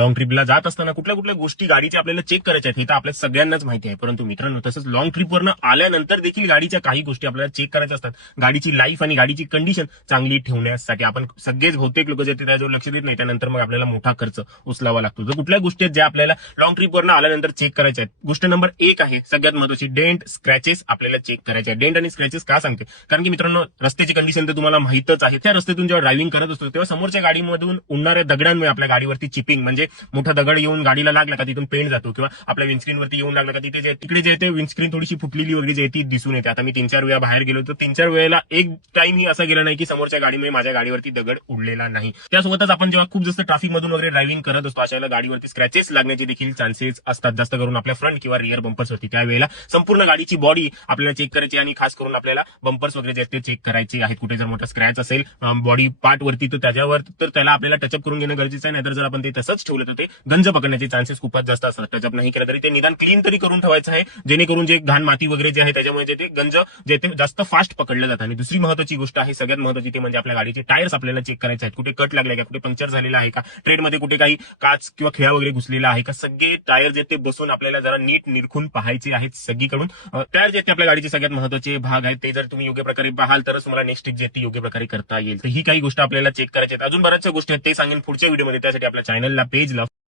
Long ट्रिपला जात असताना कुठल्या कुठल्या गोष्टी गाडीच्या आपल्याला चेक करायच्या आहेत हे तर आपल्या सगळ्यांनाच माहिती आहे. परंतु मित्रांनो, तसंच लॉंग ट्रिपवरनं आल्यानंतर देखील गाडीच्या काही गोष्टी आपल्याला चेक करायच्या असतात. गाडीची लाईफ आणि गाडीची कंडिशन चांगली ठेवण्यासाठी आपण सगळेच बहुतेक लोक जे त्याच्यावर लक्ष देत नाही, त्यानंतर मग आपल्याला मोठा खर्च उचलावा लागतो. जर कुठल्या गोष्टी आहेत ज्या आपल्याला लॉंग ट्रिपवरनं आल्यानंतर चेक करायच्या आहेत. गोष्ट नंबर 1 आहे सगळ्यात महत्वाची, डेंट स्क्रॅचेस आपल्याला चेक करायचे आहेत. डेंट आणि स्क्रॅचेस का सांगते, कारण की मित्रांनो, रस्त्याची कंडिशन तर तुम्हाला माहितच आहे. त्या रस्त्यातून जेव्हा ड्रायव्हिंग करत असतो तेव्हा समोरच्या गाडीमधून उडणाऱ्या दगडांमुळे आपल्या गाडीवरती चिपिंग म्हणजे मोठा दगड येऊन गाडीला लागला का तिथून पेंट जातो, किंवा आपल्या विंडस्क्रीनवरती येऊन लागला का तिकडे जे विंडस्क्रीन थोडीशी फुटलेली वगैरे जे ती दिसून येते. आता मी 3-4 वेळा बाहेर गेलो तर 3-4 वेळेला एक टाइम ही असा गेला नाही की समोरच्या गाडीमुळे माझ्या गाडीवरती दगड उडलेला नाही. त्यासोबतच आपण जेव्हा खूप जास्त ट्रॅफिक मधून वगैरे ड्रायव्हिंग करत असतो, अशा गाडीवरती स्क्रॅचेस लागण्याचे देखील चान्सेस असतात, जास्त करून आपल्या फ्रंट किंवा रिअर बंपर्स वरती. त्यावेळेला संपूर्ण गाडीची बॉडी आपल्याला चेक करायची आणि खास करून आपल्याला बंपर्स वगैरे जे ते चेक करायचे आहेत. कुठे जर मोठा स्क्रॅच असेल बॉडी पार्ट वरती तर त्याच्यावर तर त्याला आपल्याला टचअप करून घेणं गरजेचं आहे. नाहीतर जर आपण ते तसंच ठेवलं तर ते गंज पकडण्याचे चान्सेस खूपच जास्त असतात. टचअप नाही केलं तरी ते निदान क्लीन तरी करून ठेवायचं आहे, जेणेकरून जे घाण माती वगैरे जे आहे त्याच्यामुळे जे ते गंज जे ते जास्त फास्ट पकडलं जातं. आणि दुसरी महत्वाची गोष्ट आहे, सगळ्यात महत्वाची, ते म्हणजे आपल्या गाडीचे टायर्स आपल्याला चेक करायचे आहेत. कुठे कट लागले का, कुठे पंक्चर झालेला आहे का, ट्रेडमध्ये कुठे काही काच किंवा खिळा वगैरे घुसलेला आहे का, सगळे टायर जे ते बसून आपल्याला जरा नीट निरखून पाहायचे आहेत सगळीकडून. टायर जे ते आपल्या गाडीचे सगळ्यात महत्वाचे भाग आहेत, ते जर तुम्ही योग्य प्रकारे पाहाल तरच तुम्हाला नेक्स्ट जे ती योग्य प्रकारे करता येईल. तर ही काही गोष्ट आपल्याला चेक करायची आहेत. अजून बऱ्याचशा गोष्टी आहेत, ते सांगेन पुढच्या व्हिडिओमध्ये. त्यासाठी आपल्या चॅनलला पेज